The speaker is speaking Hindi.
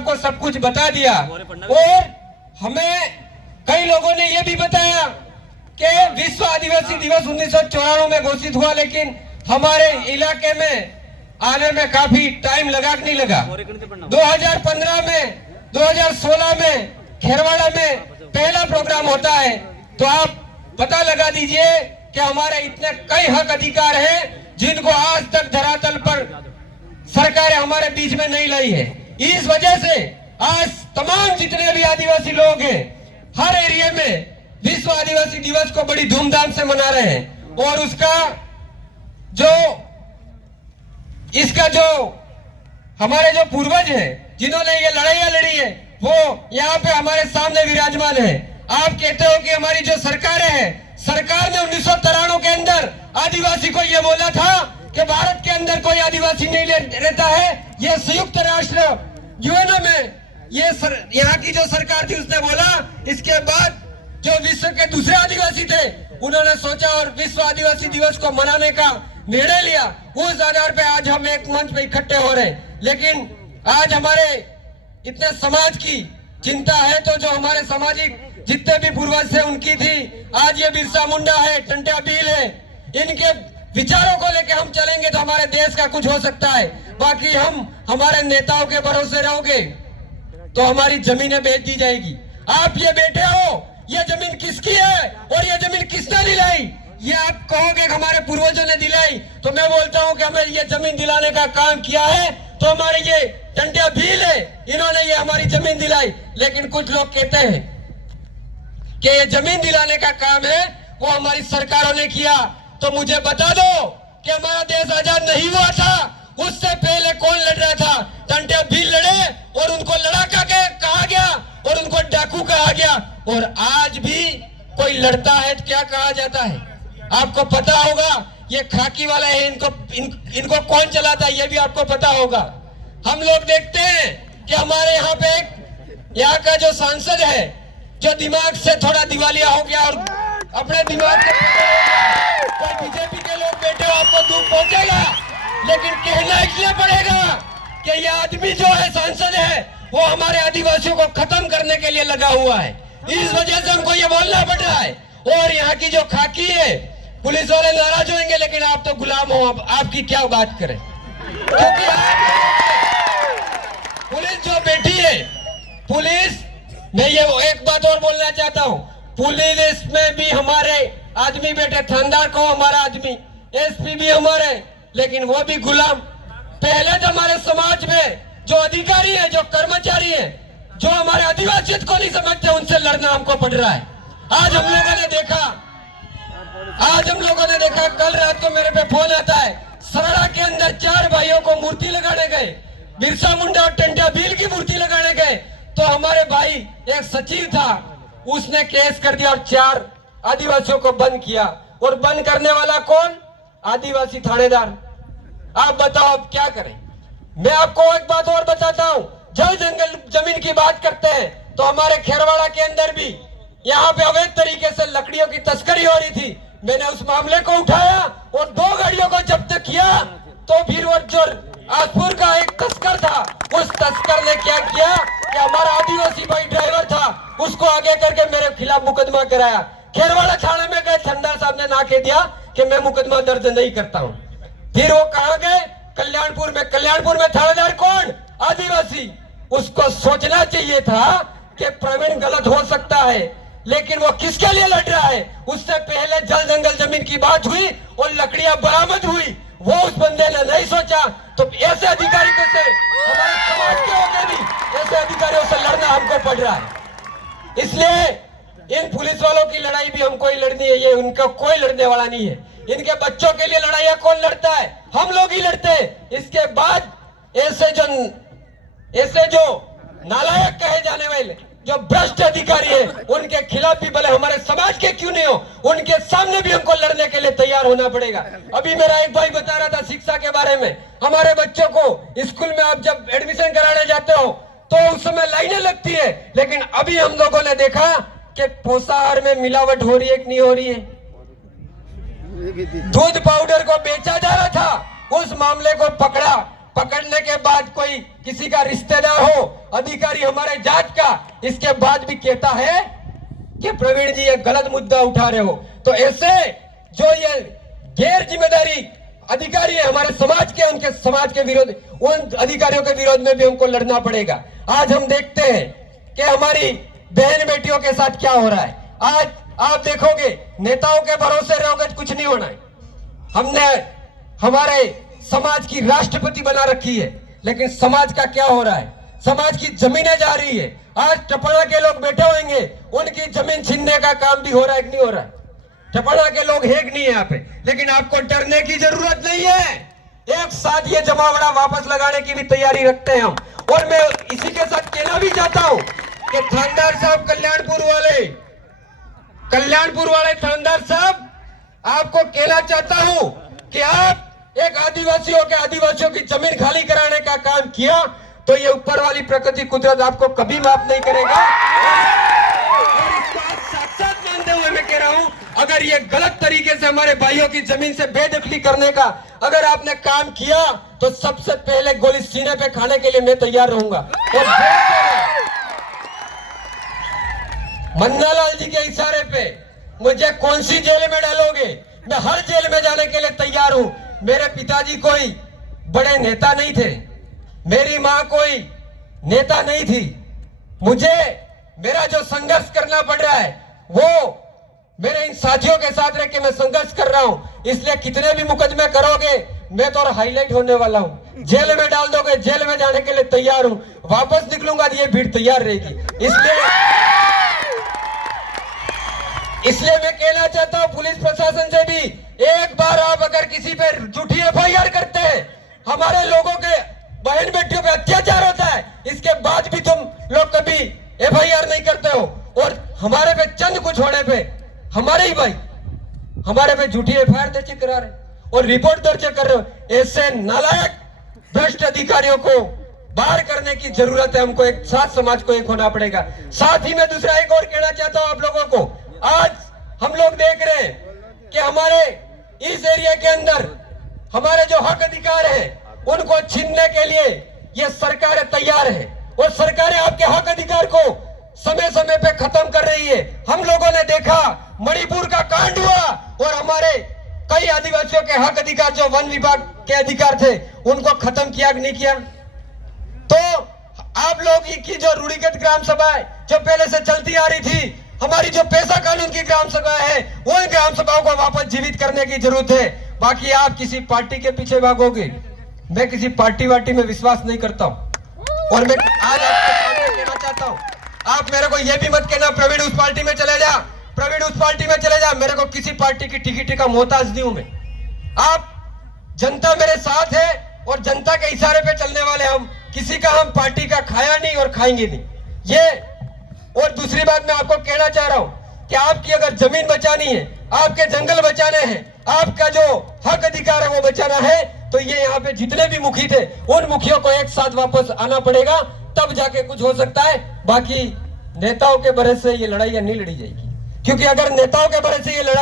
आपको सब कुछ बता दिया। और हमें कई लोगों ने यह भी बताया कि विश्व आदिवासी दिवस 1994 में घोषित हुआ, लेकिन हमारे इलाके में आने में काफी टाइम लगा कि नहीं लगा। 2015 में 2016 में खेरवाड़ा में पहला प्रोग्राम होता है, तो आप पता लगा दीजिए कि हमारे इतने कई हक अधिकार हैं जिनको आज तक धरातल पर सरकारें हमारे बीच में नहीं लाई है। इस वजह से आज तमाम जितने भी आदिवासी लोग हैं हर एरिया में विश्व आदिवासी दिवस को बड़ी धूमधाम से मना रहे हैं। और इसका जो हमारे जो पूर्वज हैं जिन्होंने ये लड़ाइयां लड़ी है वो यहाँ पे हमारे सामने विराजमान है। आप कहते हो कि हमारी जो सरकार है, सरकार ने 1993 के अंदर आदिवासी को ये बोला था कि भारत के अंदर कोई आदिवासी नहीं रहता है। ये संयुक्त राष्ट्र यूएनओ में यहाँ की जो सरकार थी उसने बोला। इसके बाद जो विश्व के दूसरे आदिवासी थे उन्होंने सोचा और विश्व आदिवासी दिवस को मनाने का निर्णय लिया। उस आधार पे आज हम एक मंच पे इकट्ठे हो रहे हैं। लेकिन आज हमारे इतने समाज की चिंता है, तो जो हमारे सामाजिक जितने भी पूर्वज थे उनकी थी। आज ये बिरसा मुंडा है, टंट्या भील है, इनके विचारों को लेके हम चलेंगे तो हमारे देश का कुछ हो सकता है। बाकी हम हमारे नेताओं के भरोसे रहोगे तो हमारी जमीनें बेच दी जाएगी। आप ये बैठे हो, ये जमीन किसकी है और ये जमीन किसने दिलाई? ये आप कहोगे कि हमारे पूर्वजों ने दिलाई, तो मैं बोलता हूं कि हमें ये जमीन दिलाने का काम किया है तो हमारे ये टंट्या भील है, इन्होंने ये हमारी जमीन दिलाई। लेकिन कुछ लोग कहते हैं कि ये जमीन दिलाने का काम है वो हमारी सरकारों ने किया। तो मुझे बता दो कि हमारा देश आजाद नहीं हुआ था, उससे पहले कौन लड़ रहा था? टंट्या भील लड़े और उनको लड़ाका के कहा गया और उनको डाकू कहा गया। और आज भी कोई लड़ता है तो क्या कहा जाता है? आपको पता होगा ये खाकी वाला है, इनको कौन चलाता है ये भी आपको पता होगा। हम लोग देखते हैं कि हमारे यहाँ पे यहाँ का जो सांसद है जो दिमाग से थोड़ा दिवालिया हो गया और अपने दिमाग से कोई बीजेपी के लोग बैठे हो आपको दुख पहुंचेगा, लेकिन कहना इसलिए पड़ेगा कि ये आदमी जो है सांसद है वो हमारे आदिवासियों को खत्म करने के लिए लगा हुआ है। इस वजह से हमको ये बोलना पड़ रहा है। और यहाँ की जो खाकी है, पुलिस वाले नाराज होंगे लेकिन आप तो गुलाम हो, आपकी क्या बात करें? क्योंकि पुलिस जो बैठी है, पुलिस, मैं ये एक बात और बोलना चाहता हूँ, पुलिस में भी हमारे आदमी बैठे, थानेदार को हमारा आदमी, एसपी भी हमारे, लेकिन वो भी गुलाम। पहले तो हमारे समाज में जो अधिकारी है, जो कर्मचारी है, जो हमारे आदिवासियत को नहीं समझते, उनसे लड़ना हमको पड़ रहा है। आज हम लोगों ने देखा, कल रात को मेरे पे फोन आता है, सरड़ा के अंदर 4 भाइयों को मूर्ति लगाने गए, बिरसा मुंडा और टंट्या भील की मूर्ति लगाने गए, तो हमारे भाई एक सचिव था, उसने केस कर दिया और 4 आदिवासियों को बंद किया। और बंद करने वाला कौन? आदिवासी थानेदार। आप बताओ अब क्या करें? मैं आपको एक बात और बताता हूं, जल जंगल जमीन की बात करते हैं तो हमारे खेरवाड़ा के अंदर भी यहाँ पे अवैध तरीके से लकड़ियों की तस्करी हो रही थी। मैंने उस मामले को उठाया और 2 गाड़ियों को जब्त किया। तो फिर वो जो आसपुर का एक तस्कर था, उस तस्कर ने क्या किया कि हमारा आदिवासी भाई ड्राइवर था, उसको आगे करके मेरे खिलाफ मुकदमा कराया। खेरवाड़ा थाने में गए, थानेदार साहब ने ना कह दिया कि मैं मुकदमा दर्ज नहीं करता हूँ। फिर वो कहाँ गए? कल्याणपुर में। कल्याणपुर में थानेदार कौन? आदिवासी। उसको सोचना चाहिए था कि प्रवीण गलत हो सकता है, लेकिन वो किसके लिए लड़ रहा है? उससे पहले जल जंगल जमीन की बात हुई और लकड़ियां बरामद हुई, वो उस बंदे ने नहीं सोचा। तो ऐसे अधिकारी को से हमारे समाज के होकर भी ऐसे अधिकारियों से लड़ना हमको पड़ रहा है। इसलिए इन पुलिस वालों की लड़ाई भी हमको ही लड़नी है, ये उनका कोई लड़ने वाला नहीं है। इनके बच्चों के लिए लड़ाइयां कौन लड़ता है? हम लोग ही लड़ते हैं। इसके बाद ऐसे जो नालायक कहे जाने वाले जो भ्रष्ट अधिकारी है, उनके खिलाफ भी भले हमारे समाज के क्यों नहीं हो, उनके सामने भी हमको लड़ने के लिए तैयार होना पड़ेगा। अभी मेरा एक भाई बता रहा था शिक्षा के बारे में। हमारे बच्चों को स्कूल में आप जब एडमिशन कराने जाते हो तो उस समय लाइनें लगती है, लेकिन अभी हम लोगों ने देखा कि पोषाहार में मिलावट हो रही है कि नहीं हो रही है। दूध पाउडर को बेचा जा रहा था, उस मामले को पकड़ने के बाद कोई किसी का रिश्तेदार हो, अधिकारी हमारे जांच का, इसके बाद भी कहता है कि प्रवीण जी ये गलत मुद्दा उठा रहे हो, तो ऐसे जो ये गैर जिम्मेदारी अधिकारी है हमारे समाज के, उनके समाज के विरोध, उन अधिकारियों के विरोध में भी हमको लड़ना पड़ेगा। आज हम देखते हैं कि हमारी बहन बेटियों के साथ क्या हो रहा है। आज आप देखोगे नेताओं के भरोसे रहोगे कुछ नहीं होना है। हमने हमारे समाज की राष्ट्रपति बना रखी है, लेकिन समाज का क्या हो रहा है? समाज की जमीनें जा रही है। आज टपड़ा के लोग बैठे होंगे, उनकी जमीन छीनने का काम भी हो रहा है कि नहीं हो रहा है? टपड़ा के लोग है कि नहीं है यहाँ पे? लेकिन आपको डरने की जरूरत नहीं है। एक साथ ये जमावड़ा वापस लगाने की भी तैयारी रखते हैं हम। और मैं इसी के साथ कहना भी चाहता हूं कि थानेदार साहब, कल्याणपुर वाले थानेदार साहब, आपको कहना चाहता हूं कि आप एक आदिवासियों की जमीन खाली कराने का काम किया तो ये ऊपर वाली प्रकृति कुदरत आपको कभी माफ नहीं करेगा। और इस बात साथ मानते हुए मैं कह रहा हूं, अगर ये गलत तरीके से हमारे भाइयों की जमीन से बेदखली करने का अगर आपने काम किया तो सबसे पहले गोली सीने पे खाने के लिए मैं तैयार रहूंगा। और मन्नालाल जी के इशारे पे मुझे कौन सी जेल में डालोगे, मैं हर जेल में जाने के लिए तैयार हूं। मेरे पिताजी कोई बड़े नेता नहीं थे, मेरी मां कोई नेता नहीं थी। मुझे मेरा जो संघर्ष करना पड़ रहा है वो मेरे इन साथियों के साथ रह के मैं संघर्ष कर रहा हूं। इसलिए कितने भी मुकदमे करोगे मैं तो हाईलाइट होने वाला हूं। जेल में डाल दोगे, जेल में जाने के लिए तैयार हूं। वापस निकलूंगा तो ये भीड़ तैयार रहेगी। इसलिए मैं कहना चाहता हूं पुलिस प्रशासन से भी, एक बार आप अगर किसी पे झूठी एफआईआर करते हैं, हमारे लोगों के बहन बेटियों पे अत्याचार होता है, इसके बाद भी तुम लोग कभी एफआईआर नहीं करते हो। और हमारे पे चंद कुछ होने पे हमारे ही भाई हमारे पे झूठी एफआईआर दर्ज करा रहे और रिपोर्ट दर्ज कर रहे हो। ऐसे नालायक भ्रष्ट अधिकारियों को बाहर करने की जरूरत है। हमको एक साथ समाज को एक होना पड़ेगा। साथ ही मैं दूसरा एक और कहना चाहता हूं आप लोगों को, आज हम लोग देख रहे हैं कि हमारे इस एरिया के अंदर हमारे जो हक अधिकार है उनको छीनने के लिए ये सरकारें तैयार है और सरकारें आपके हक अधिकार को समय समय पे खत्म कर रही है। हम लोगों ने देखा मणिपुर का कांड हुआ और हमारे कई आदिवासियों के हक अधिकार जो वन विभाग के अधिकार थे उनको खत्म किया कि नहीं किया? तो आप लोग की जो रूढ़िगत ग्राम सभा है जो पहले से चलती आ रही थी, हमारी जो पैसा कानून की ग्राम सभा है वो इन ग्राम सभाओं को वापस जीवित करने की जरूरत है। बाकी आप किसी पार्टी के पीछे भागोगे, मैं किसी पार्टी वार्टी में विश्वास नहीं करता हूं। और मैं आज आपके सामने कहना चाहता हूं, आप मेरे को यह भी मत कहना प्रवीण उस पार्टी में चले जा, प्रवीण उस पार्टी में चले जा। मेरे को किसी पार्टी की टिकट का मोहताज नहीं हूं मैं। आप जनता मेरे साथ है और जनता के इशारे पे चलने वाले हम, किसी का हम पार्टी का खाया नहीं और खाएंगे नहीं। ये और दूसरी बात मैं आपको कहना चाह रहा हूं कि आपकी अगर जमीन बचानी है, आपके जंगल बचाने हैं, आपका जो हक अधिकार है वो बचाना है, तो ये यहाँ पे जितने भी मुखी थे उन मुखियों को एक साथ वापस आना पड़ेगा, तब जाके कुछ हो सकता है। बाकी नेताओं के भरोसे ये लड़ाई नहीं लड़ी जाएगी, क्योंकि अगर नेताओं के भरोसे ये लड़ाई